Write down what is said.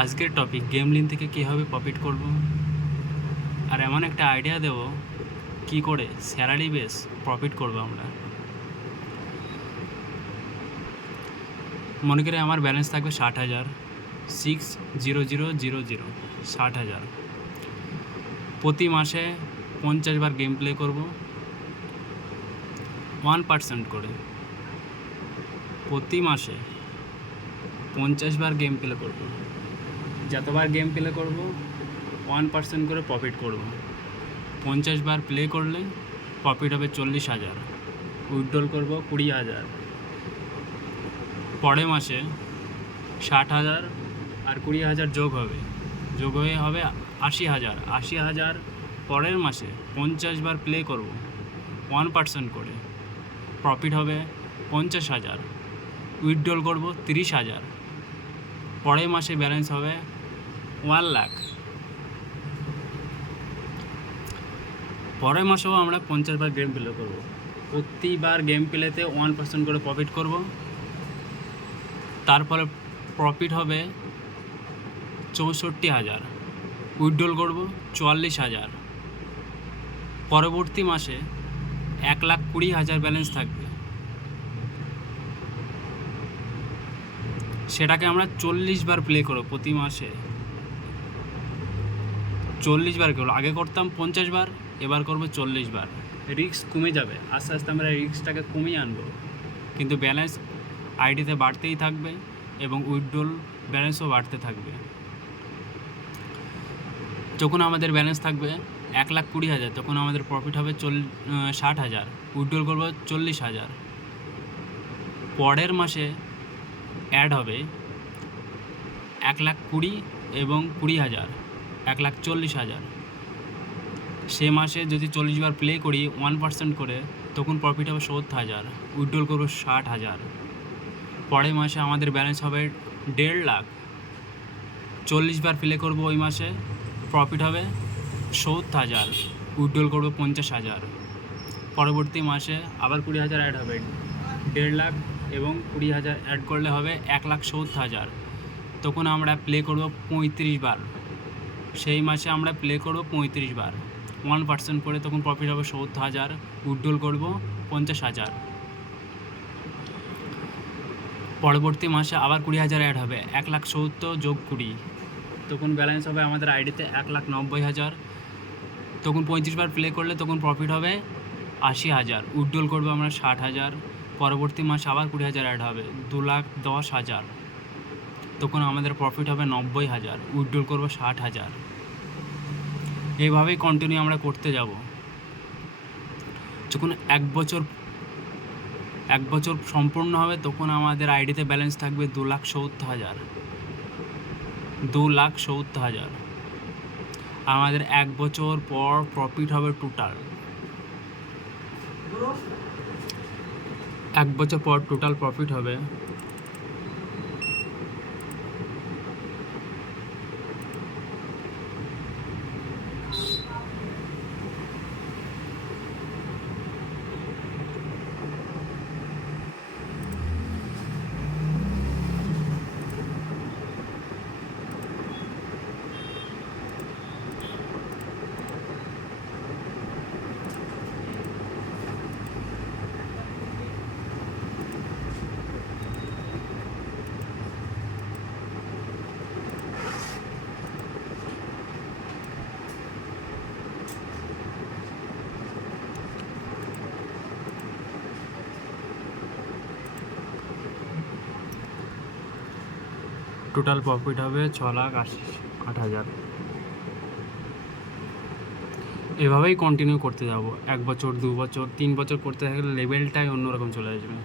আজকের topic game Lin থেকে কীভাবে প্রফিট করব, আর এমন একটা আইডিয়া দেব কি করে স্যালারি বেস প্রফিট করব আমরা। মনে করে আমার ব্যালেন্স থাকবে 60,000, 60,000, 60,000। প্রতি মাসে 50 বার গেম প্লে করব 1% করে। প্রতি মাসে 50 বার গেম প্লে করব, যতবার গেম প্লে করব 1% করে প্রফিট করব। 50 বার প্লে করলে প্রফিট হবে 40,000, উইথড্রল করব 20,000। পরের মাসে 60,000 আর 20,000 যোগ হয়ে হবে 80,000। 80,000 পরের মাসে 50 বার প্লে করব 1% করে, প্রফিট হবে 50,000, উইথড্রল করব 30,000। পরের মাসে ব্যালেন্স হবে 1 লাখ। পরের মাসেও আমরা 50 বার গেম প্লে করব, প্রতিবার গেম প্লেতে 1% করে প্রফিট করব। তারপরে প্রফিট হবে 64,000, উইথড্রল করব 44,000। পরবর্তী মাসে 1,20,000 ব্যালেন্স থাকবে, সেটাকে আমরা 40 বার প্লে করব। প্রতি মাসে 40 বার করব। আগে করতাম 50 বার, এবার করব 40 বার। রিস্ক কমে যাবে, আস্তে আস্তে আমরা রিস্কটাকে কমিয়ে আনবো, কিন্তু ব্যালেন্স আইডিতে বাড়তেই থাকবে এবং উইথড্রল ব্যালেন্সও বাড়তে থাকবে। যখন আমাদের ব্যালেন্স থাকবে 1,20,000, তখন আমাদের প্রফিট হবে 60,000, উইথড্রল করব 40,000। পরের মাসে অ্যাড হবে 1,20,000 এবং 20,000, 1,40,000। সে মাসে যদি 40 বার প্লে করি 1% করে, তখন প্রফিট হবে 70,000, উইথড্রল করব 60,000। পরের মাসে আমাদের ব্যালেন্স হবে 1.5 লাখ। 40 বার প্লে করব ওই মাসে, প্রফিট হবে 70,000, উইথড্রল করব 50,000। পরবর্তী মাসে আবার 20,000 অ্যাড হবে, 1.5 লাখ এবং 20,000 অ্যাড করলে হবে 1,70,000। তখন আমরা প্লে করব 35 বার। সেই মাসে আমরা প্লে করব 35 বার 1% করে, তখন প্রফিট হবে 70,000, উইথড্রল করব 50,000। পরবর্তী মাসে আবার 20,000 অ্যাড হবে, 1,70,000 যোগ 20, তখন ব্যালেন্স হবে আমাদের আইডিতে 1,90,000। তখন 35 বার প্লে করলে তখন প্রফিট হবে 80,000, উইথড্রল করবো আমরা 60,000। পরবর্তী মাসে আবার 20,000 অ্যাড হবে, 2,10,000, তখন আমাদের প্রফিট হবে 90,000, উইথড্রল করবো 60,000। এইভাবেই কন্টিনিউ আমরা করতে যাব। যখন এক বছর সম্পূর্ণ হবে, তখন আমাদের আইডিতে ব্যালেন্স থাকবে 2,70,000, 2,70,000। আমাদের এক বছর পর প্রফিট হবে টোটাল, এক বছর পর টোটাল প্রফিট হবে টোটাল প্রফিট হবে 6,80,000। এভাবেই কন্টিনিউ করতে যাব, 1 বছর 2 বছর 3 বছর করতে থাকলে লেভেলটাই অন্যরকম চলে আসবে।